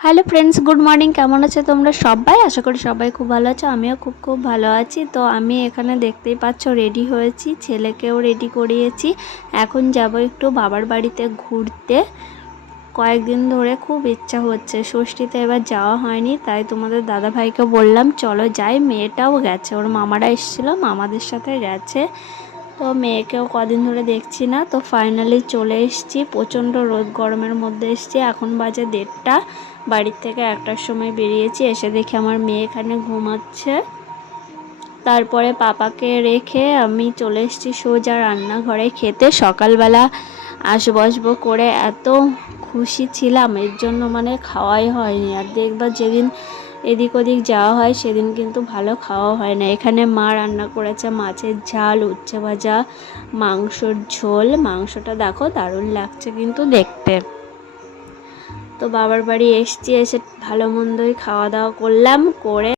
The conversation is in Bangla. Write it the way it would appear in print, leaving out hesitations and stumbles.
Hello friends, good morning. কেমন আছো তোমরা সবাই? আশা করি সবাই খুব ভালো আছো। আমিও খুব ভালো আছি। তো আমি এখানে দেখতেই পাচ্ছ রেডি হয়েছি, ছেলেকেও রেডি করিয়েছি। এখন যাব একটু বাবার বাড়িতে ঘুরতে। কয়েকদিন ধরে খুব ইচ্ছা হচ্ছে, ষষ্ঠীতে এবার যাওয়া হয়নি, তাই তোমাদের দাদাভাইকে বললাম চলো যাই। মেয়েটাও গেছে, ওর মামারা এসেছিলো, মামাদের সাথে গেছে। তো মেয়েকেও কদিন ধরে দেখছি না, তো ফাইনালি চলে এসেছি। প্রচণ্ড রোদ গরমের মধ্যে এসেছি। এখন বাজে 1:30। বাড়ির থেকে 1টার সময় বেরিয়েছি, এসে দেখি আমার মেয়ে এখানে ঘুমাচ্ছে। তারপরে পাপাকে রেখে আমি চলে এসেছি সোজা রান্নাঘরে খেতে। সকালবেলা আসবো করে এত খুশি ছিলাম, এর জন্য খাওয়াই হয়নি। আর দেখবা যেদিন এদিক ওদিক যাওয়া হয় সেদিন কিন্তু ভালো খাওয়া হয় না। এখানে মা রান্না করেছে মাছের ঝাল, উচ্ছে ভাজা, মাংসর ঝোল। মাংসটা দেখো দারুণ লাগছে কিন্তু দেখতে। তো বাবার বাড়ি এসছি, এসে ভালো মন্দই খাওয়া দাওয়া করলাম, করে